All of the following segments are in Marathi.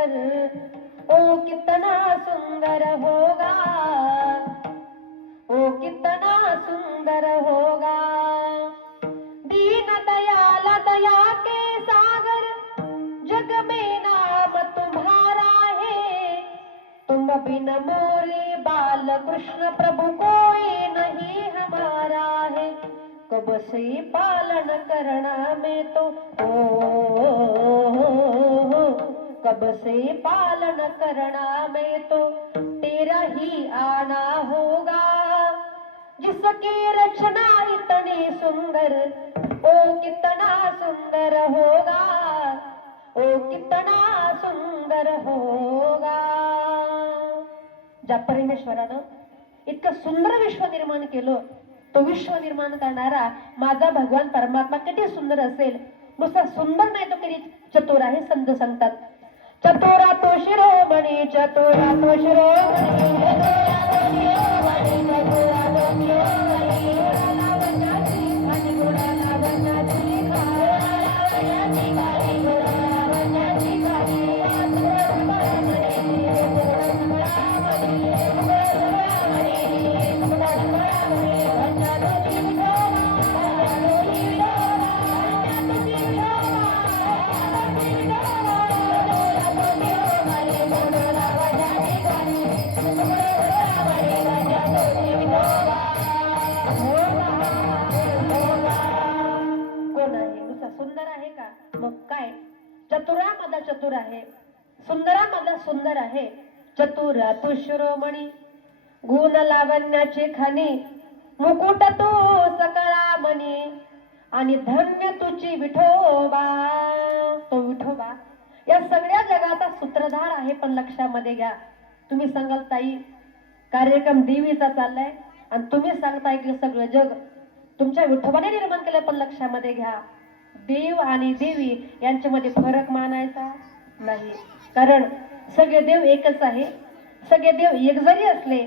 सुंदर। ओ, कितना सुंदर होगा। ओ, कितना सुंदर होगा। दीन दयाल दया के सागर, जग में नाम तुम्हारा है। तुम बिन मोरे बाल कृष्ण प्रभु कोई नहीं, हमारा है। कब से पालन करना में तो ओ कब से पालन करना में तो तेरा ही आना होगा। जिसकी रचना इतनी सुंदर ओ कितना सुंदर होगा ओ कितना सुंदर होगा। ज्या परमेश्वरानं इतकं सुंदर विश्व निर्माण केलं तो विश्व निर्माण करणारा माझा भगवान परमात्मा किती सुंदर असेल नुसता सुंदर नाही तो किती चतुर आहे संत सांगतात. चतुरा तो शिरोमणी चतुरा तो शिरोमणी चतुरा मधला चतुर आहे. सुंदरा मधला सुंदर आहे. चतुरा तू शिरोमणी गुण लावण्याची खाणी मुकुट तू सकळा मणी आणि धन्य तुझी विठोबा. तो विठोबा. या सगळ्या जगाचा सूत्रधार आहे पण लक्षामध्ये घ्या. तुम्ही सांगाल ताई कार्यक्रम देवीचा चाललाय आणि तुम्ही सांगताय की सगळं जग तुमच्या विठोबाने निर्माण केलं पण लक्षामध्ये घ्या. देव आणि देवी यांच्यामध्ये फरक मानायचा नाही. कारण सगळे देव एकच आहे. सगळे देव एक जरी असले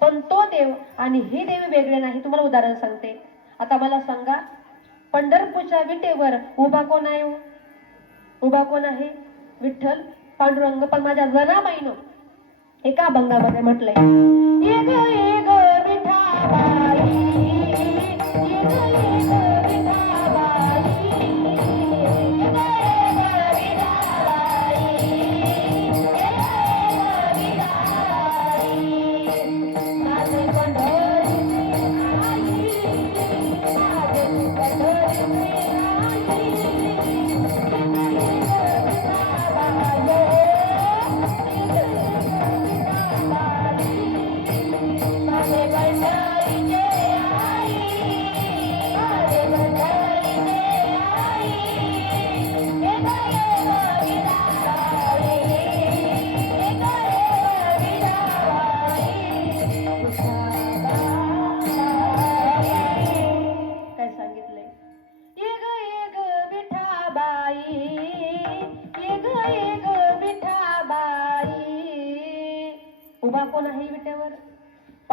पण तो देव आणि ही देवी वेगळे नाही. तुम्हाला उदाहरण सांगते. आता मला सांगा पंढरपूरच्या विटेवर उभा कोण आहे हो? उभा कोण आहे? विठ्ठल पांडुरंग. पण माझ्या जनाबाईनं एका अभंगामध्ये म्हटलंय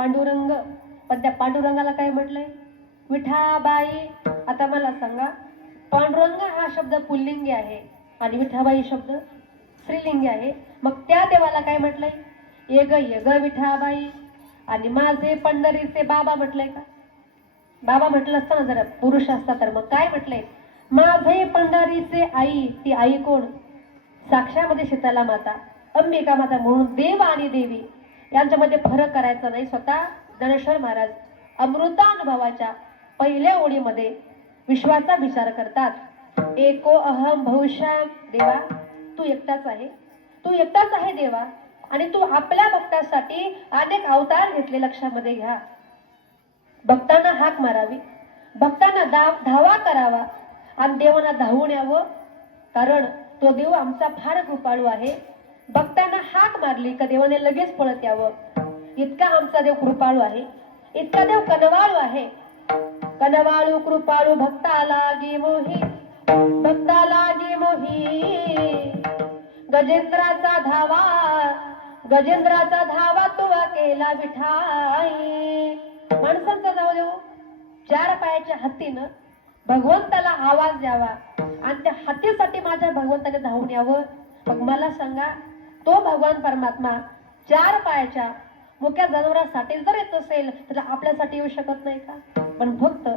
पांडुरंग. पण त्या पांडुरंगाला काय म्हटलंय? विठाबाई आता मला सांगा पांडुरंग हा शब्द पुल्लिंगी आहे आणि विठाबाई शब्द स्त्रीलिंगी आहे. मग त्या देवाला काय म्हटलंय? ये ग ये ग विठाबाई आणि माझे पंढरीचे बाबा म्हटलंय का? बाबा म्हटलं असतं ना जरा पुरुष असता तर. मग काय म्हटलंय? माझे पंढरीचे आई ती आई कोण? साक्षामध्ये शीतला माता अंबिका माता म्हणून देव आणि देवी. यांच्यामध्ये फरक करायचा नाही. स्वतः गणेश्वर महाराज अमृतानुभवाच्या पहिल्या ओळीमध्ये विश्वाचा विचार करतात. एको अहम भविष्याम देवा तू एकटाच आहे. तू एकटाच आहे देवा आणि तू आपल्या भक्तासाठी अनेक अवतार घेतले लक्षामध्ये घ्या. भक्तांना हाक मारावी. भक्तांना दाव धावा करावा. आणि देवांना धावून यावं. कारण तो देव आमचा फार कृपाळू आहे. भक्तांना हाक मारली का देवाने लगेच पळत यावं. इतका आमचा देव कृपाळू आहे. इतका देव कनवाळू आहे. कनवाळू कृपाळू भक्ता गे मोही. भक्ताला गे मोही. गजेंद्राचा धावा. गजेंद्राचा धावा तुवा केला विठाई. माणसांचा जाऊ देऊ. चार पायाच्या हत्तीनं भगवंताला आवाज द्यावा. आणि त्या हत्तीसाठी माझ्या भगवंताने धावून यावं. मग मला सांगा तो भगवान परमात्मा चार पायाच्या मुक्या जनावरांसाठी जर येत असेल तर आपल्यासाठी येऊ शकत नाही का? पण फक्त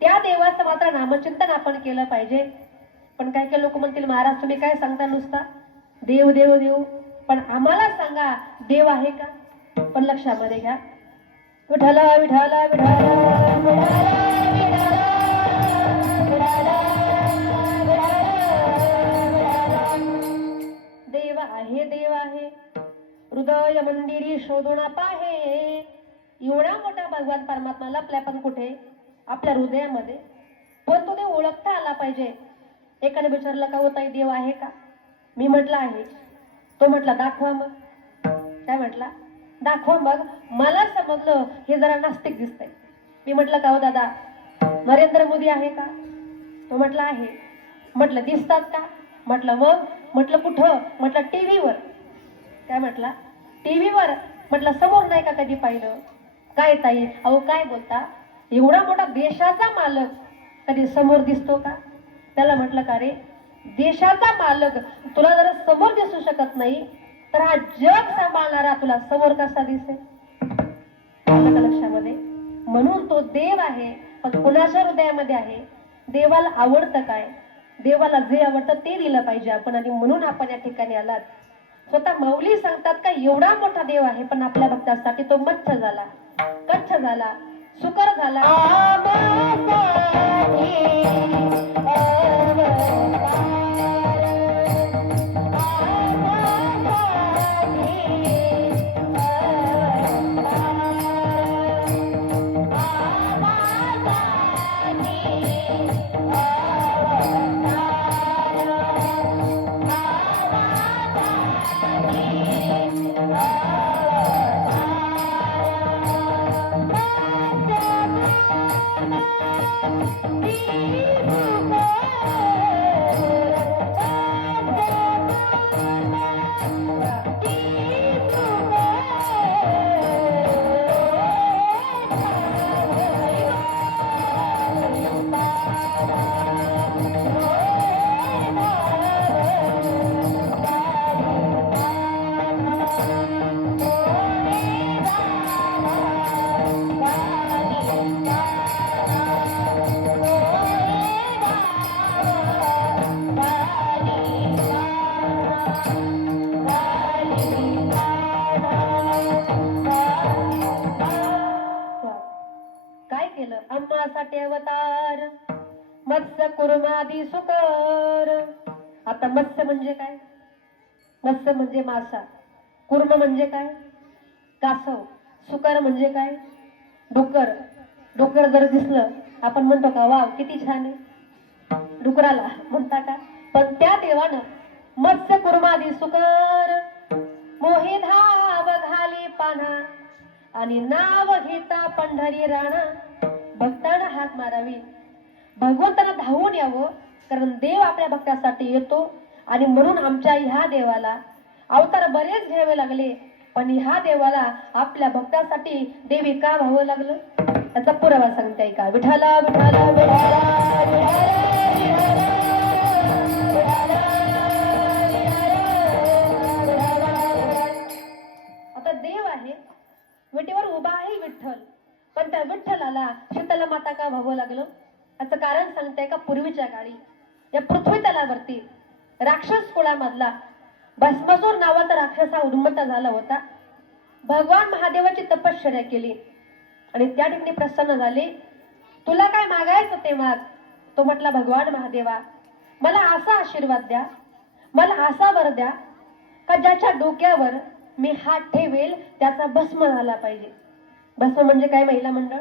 त्या देवाचं मात्र नामचिंतन आपण केलं पाहिजे. पण काय काय लोक म्हणतील महाराज तुम्ही काय सांगता नुसता? देव देव देव. पण आम्हाला सांगा देव आहे का? पण लक्षामध्ये घ्या. विठाला विठाला विठाला देव आहे देव आहे. हृदय मंदिरी शोधून पाहे एवढा मोठा भगवान परमात्मा लपल्या पण कुठे? आपल्या हृदयामध्ये. पण तो ते ओळखता आला पाहिजे. एकाने विचारलं का होता देव आहे का? मी म्हटलं आहे. तो म्हटला दाखवा मग. काय म्हटला दाखवा मग. मला समजलं हे जरा नास्तिक दिसतंय. मी म्हटलं का हो दादा? नरेंद्र मोदी आहे का? तो म्हटला आहे. म्हटलं दिसतात का? म्हटलं मग. म्हटलं कुठं? म्हटलं टीव्हीवर. काय म्हटला? टीव्हीवर. म्हटलं समोर नाही का कधी पाहिलं? काय ताई? अहो काय बोलता? एवढा मोठा देशाचा मालक कधी समोर दिसतो का? त्याला म्हटलं का रे? देशाचा मालक. तुला जर समोर दिसू शकत नाही तर हा जग सांभाळणारा तुला समोर कसा दिसेल? लक्षामध्ये? म्हणून तो देव आहे पण कुणाच्या हृदयामध्ये आहे? देवाला आवडतं काय? देवाला जे आवडतं ते दिलं पाहिजे आपण. आणि म्हणून आपण या ठिकाणी आलात. स्वतः मौली सांगतात का एवढा मोठा देव आहे पण आपल्या भक्तासाठी तो मच्छ झाला. कच्छ झाला. सुकर झाला. कुर्मादी सुकर. आता मत्स्य म्हणजे काय? मत्स्य म्हणजे मासा. कुर्म म्हणजे काय? कासव. सुकर म्हणजे काय? डुकर डुकर जर दिसलं आपण म्हणतो का वाव किती छान आहे. डुकराला म्हणता का? पण त्या देवानं मत्स्य कुर्मादी सुकर. मोहे धाव घाली पाना. आणि नाव घेता पंढरी राणा. भक्तांना हाक मारावी. भगवंताला धावून यावं कारण देव आपल्या भक्तासाठी येतो. आणि म्हणून आमच्या ह्या देवाला अवतार बरेच घ्यावे लागले पण ह्या देवाला आपल्या भक्तासाठी देवी का व्हावं लागलं? त्याचा पुरावा सांगते का विठाला विठाला विठाला आता देव आहे विटेवर उभा आहे विठ्ठल. पण त्या विठ्ठलाला शीतला माता का व्हावं लागलं? याचं कारण सांगते का पूर्वीच्या काळी? या पृथ्वी तलावरती राक्षस कुळामधला भस्मासूर नावाचा राक्षस हा उन्मत्त झाला होता. भगवान महादेवाची तपश्चर्या केली आणि त्या ठिकाणी प्रसन्न झाले. तुला काय मागायचं ते माग? तो म्हटला भगवान महादेवा मला असा आशीर्वाद द्या मला असा वर द्या का ज्याच्या डोक्यावर मी हात ठेवेल त्याचा भस्म झाला पाहिजे. भस्म म्हणजे काय महिला मंडळ?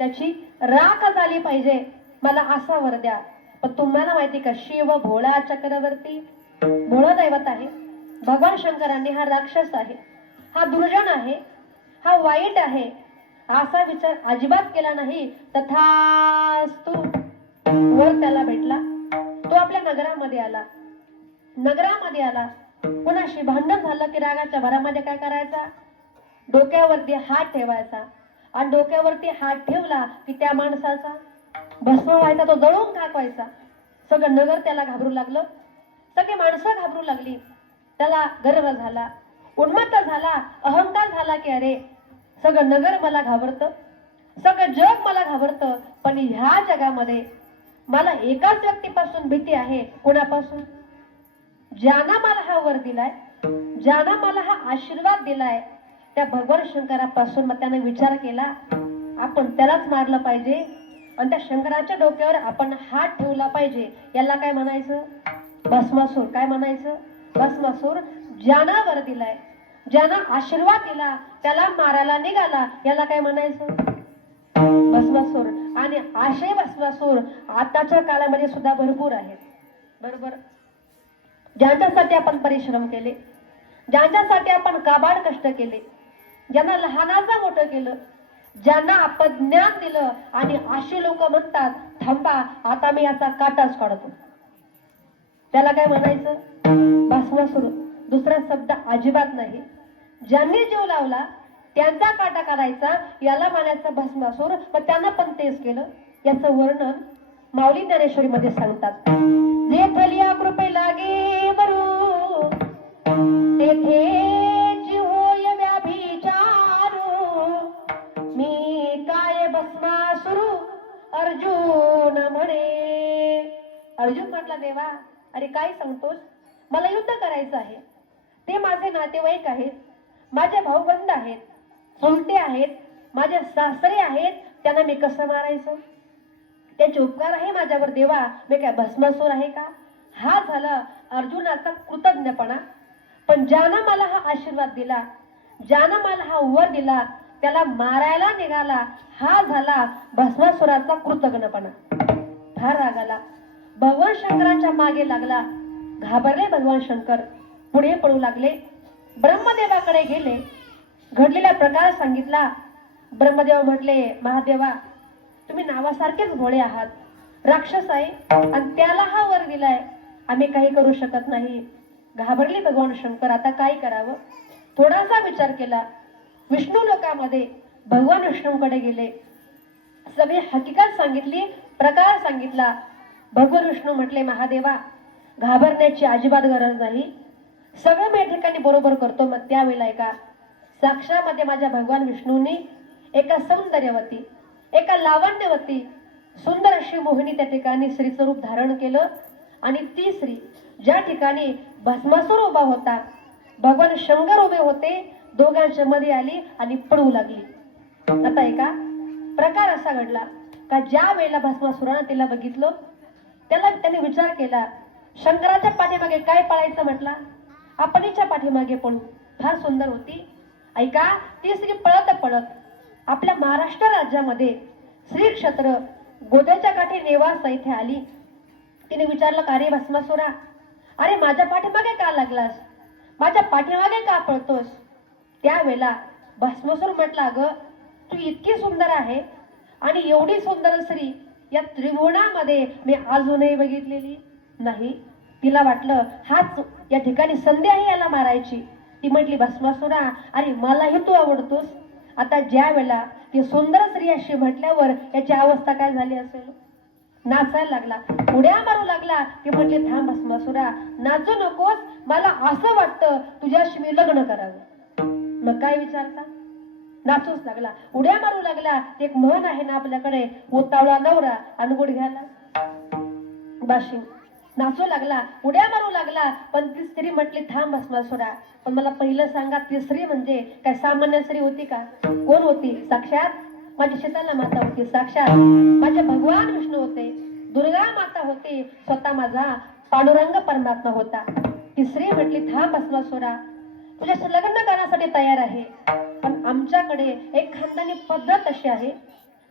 त्याची राख झाली पाहिजे. मला असा वर द्या. पण तुम्हाला माहिती का शिव भोळा चक्रवर्ती भोळा दैवत आहे. भगवान शंकरांनी हा राक्षस आहे. हा दुर्जन आहे. हा वाईट आहे. असा विचार अजिबात केला नाही. तथास्तु वर त्याला भेटला. तो आपल्या नगरामध्ये आला. नगरामध्ये आला. कुणाशी भांडण झालं की रागाच्या भरामध्ये काय करायचा? डोक्यावरती हात ठेवायचा. आणि डोक्यावरती हात ठेवला की त्या माणसाचा भस्म व्हायचा तो जळून व्हायचा सगळं नगर त्याला घाबरू लागलं. सगळी माणसं घाबरू लागली. त्याला गर्व झाला. उन्मत्त झाला. अहंकार झाला की अरे सगळं नगर मला घाबरतं. सगळं जग मला घाबरतं. पण ह्या जगामध्ये मला एकाच व्यक्तीपासून भीती आहे. कोणापासून? ज्यानं मला हा वर दिलाय ज्यानं मला हा आशीर्वाद दिलाय त्या भगवान शंकरापासून मग त्याने विचार केला आपण त्यालाच मारलं पाहिजे. आणि त्या शंकराच्या डोक्यावर आपण हात ठेवला पाहिजे. याला काय म्हणायचं? भस्मासूर. काय म्हणायचं? भस्मासूर ज्यानं वर दिलाय. ज्यानं आशीर्वाद दिला. त्याला मारायला निघाला. याला काय म्हणायचं? भस्मासूर. आणि आशय भस्मासूर आताच्या काळामध्ये सुद्धा भरपूर आहेत. बरोबर? ज्यांच्यासाठी आपण परिश्रम केले. ज्यांच्यासाठी आपण काबाड कष्ट केले. ज्यांना लहानाचं मोठं केलं. ज्यांना आपण ज्ञान दिलं आणि अशी लोक म्हणतात थांबा आता मी याचा काटाच काढतो. त्याला काय म्हणायचं? भस्मासूर दुसरा शब्द अजिबात नाही. ज्यांनी जीव लावला त्यांचा काटा काढायचा याला मानायचा भस्मासूर पण त्यांना पण तेच केलं. याचं वर्णन माऊली ज्ञानेश्वरी मध्ये सांगतात. जे थलिया कृपे लागे बरू तेथे अर्जुन म्हणे. अर्जुन म्हटला देवा अरे काय सांगतोस? मला युद्ध करायचं आहे. ते माझे नातेवाईक आहेत. माझे भाऊबंद आहेत. चुलते आहेत. माझे सासरे आहेत. त्यांना मी कसं मारायचं? त्याचे उपकार आहे माझ्यावर देवा. मी काय भस्मासूर आहे का? हा झाला अर्जुनाचा कृतज्ञपणा. पण ज्यानं मला हा आशीर्वाद दिला ज्यानं मला हा वर दिला त्याला मारायला निघाला. हा झाला भस्मासुराचा कृतज्ञपणा. फार रागाला भगवान शंकराच्या मागे लागला. घाबरले भगवान शंकर. पुढे पळू लागले. ब्रह्मदेवाकडे गेले. घडलेला प्रकार सांगितला. ब्रह्मदेव म्हटले महादेवा तुम्ही नावासारखेच भोळे आहात. राक्षस आहे आणि त्याला हा वर दिलाय. आम्ही काही करू शकत नाही. घाबरले भगवान शंकर. आता काय करावं? थोडासा विचार केला. विष्णू लोकामध्ये भगवान विष्णूकडे गेले. सगळी हकीकत सांगितली प्रकार सांगितला. भगवान विष्णू म्हटले महादेवा घाबरण्याची अजिबात गरज नाही. सगळं मी या ठिकाणी बरोबर करतो मग त्यावेळेला एका साक्षामध्ये माझ्या भगवान विष्णूंनी एका सौंदर्यवती एका लावण्यवती सुंदर अशी मोहिनी त्या ठिकाणी स्त्रीचं रूप धारण केलं आणि ती स्त्री ज्या ठिकाणी भस्मासूर उभा होता भगवान शंकर उभे होते दोघांच्या मध्ये आली आणि पळू लागली. आता एका प्रकार असा घडला का ज्या वेळेला भस्मासुरानं तिला बघितलं त्याला त्याने विचार केला शंकराच्या पाठीमागे काय पळायचं म्हटला? आपणीच्या पाठीमागे पळू फार सुंदर होती. ऐका ती स्त्री पळत पळत आपल्या महाराष्ट्र राज्यामध्ये श्री क्षेत्र गोद्याच्या काठी नेवास इथे आली. तिने विचारलं का रे भस्मासुरा? अरे माझ्या पाठीमागे का लागलास? माझ्या पाठीमागे का पळतोस? त्यावेळेला भस्मासूर म्हटला अगं तू इतकी सुंदर आहे आणि एवढी सुंदर स्त्री या त्रिभुवनामध्ये मी अजूनही बघितलेली नाही. तिला वाटलं हाच या ठिकाणी संधी आहे याला मारायची. ती म्हटली भस्मासुरा अरे मलाही तू आवडतोस. आता ज्या वेळेला ती सुंदर स्त्री अशी म्हटल्यावर याची अवस्था काय झाली असेल? नाचायला लागला उड्या मारू लागला. ती म्हटली थांब भस्मासुरा नाचू नकोस. मला असं वाटतं तुझ्याशी मी लग्न करावं. मग काय विचारता? नाचूच लागला. उड्या मारू लागला. एक म्हण आहे ना आपल्याकडे. उतावळा नवरा आणि गुडघ्याला. बाशिंग. नाचू लागला. उड्या मारू लागला. पण ती स्त्री म्हटली थांब भस्मासुरा पण मला पहिलं सांगा ती स्त्री म्हणजे काय? सामान्य स्त्री होती का? कोण होती? साक्षात? माझी शीतला माता होती. साक्षात? माझे भगवान विष्णू होते. दुर्गा माता होती. स्वतः माझा पांडुरंग परमात्मा होता. ती स्त्री म्हटली थांब भस्मासुरा तुझ्याशी लग्न करण्यासाठी तयार आहे. पण आमच्याकडे एक खानदानी पद्धत अशी आहे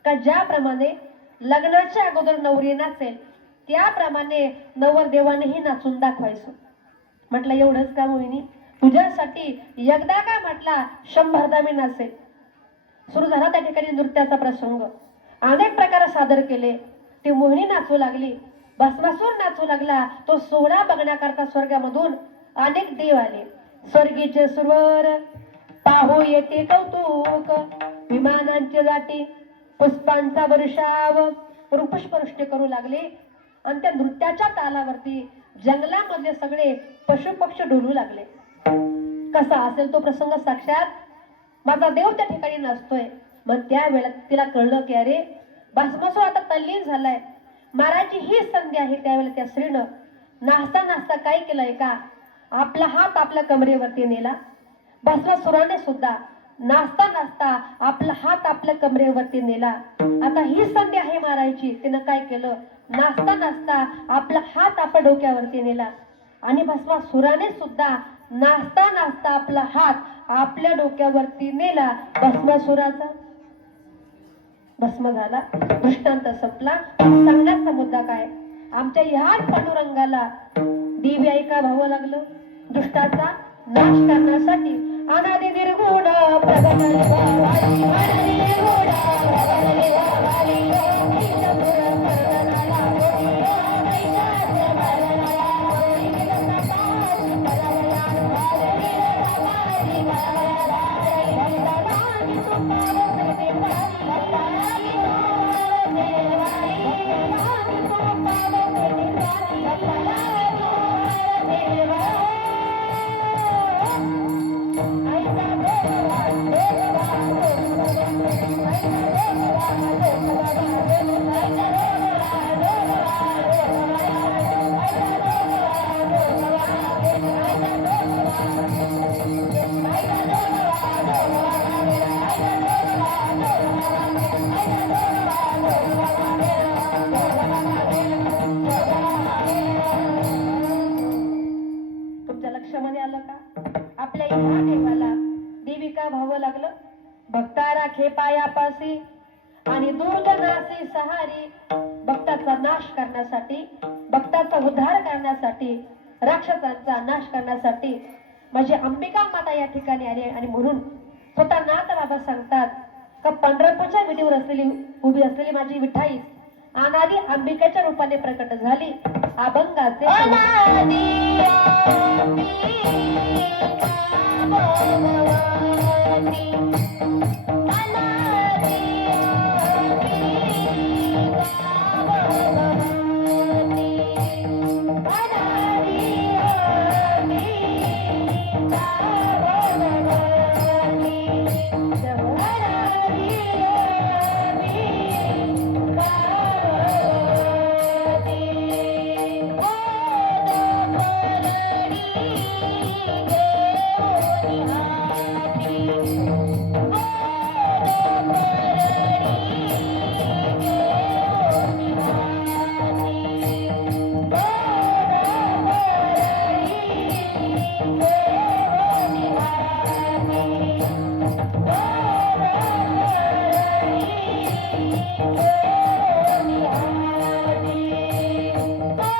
का ज्याप्रमाणे लग्नाच्या अगोदर नवरी नाचेल त्याप्रमाणे नवरदेवानेही नाचून दाखवायचं. म्हटलं एवढंच का मोहिनी? तुझ्यासाठी एकदा काय म्हटला शंभरदा मी नाचेल? सुरू झाला त्या ठिकाणी नृत्याचा प्रसंग. अनेक प्रकार सादर केले. ती मोहिनी नाचू लागली. भस्मासूर नाचू लागला. तो सोहळा बघण्याकरता स्वर्गामधून अनेक देव आले. स्वर्गीचे सुरवर पाहू येते कौतुक. विमानांचे जाटी पुष्पांचा वर्षाव. रूपस्पर्ष्ट करू लागले. आणि त्या नृत्याच्या तालावरती जंगलामधले सगळे पशु पक्षी डोलू लागले. कसा असेल तो प्रसंग साक्षात? माझा देव त्या ठिकाणी नसतोय मग त्यावेळेला तिला कळलं की अरे भस्मासूर आता तल्लीन झालाय. महाराजची ही संधी आहे त्यावेळेला त्या स्त्रीनं. नाचता नाचता काय केलंय का? आपला हात आपल्या कमरेवरती नेला. भस्मासुराने सुद्धा. नाचता नाचता आपला हात आपल्या कमरेवरती नेला. आता ही संधी आहे मारायची. तिनं काय केलं? नाचता नाचता आपला हात आपल्या डोक्यावरती नेला. आणि भस्मासुराने सुद्धा. नाचता नाचता आपला हात आपल्या डोक्यावरती नेला. भस्मासुराचा भस्म झाला. दृष्टांत संपला. सांगण्याचा मुद्दा काय? आमच्या ह्याच पांडुरंगाला दिव्य ऐका भावं लागलं दुष्टाचा नाश करण्यासाठी अनादि निर्गुण प्रगट निवारी, नाश करण्यासाठी भक्ताचा उद्धार करण्यासाठी राक्षसांचा नाश करण्यासाठी माझी अंबिका माता या ठिकाणी आली आणि म्हणून स्वतः नाथ बाबा सांगतात का पंढरपूरच्या विधीवर असलेली उभी असलेली माझी विठाई अनादी अंबिकेच्या रूपाने प्रकट झाली. अभंगाचे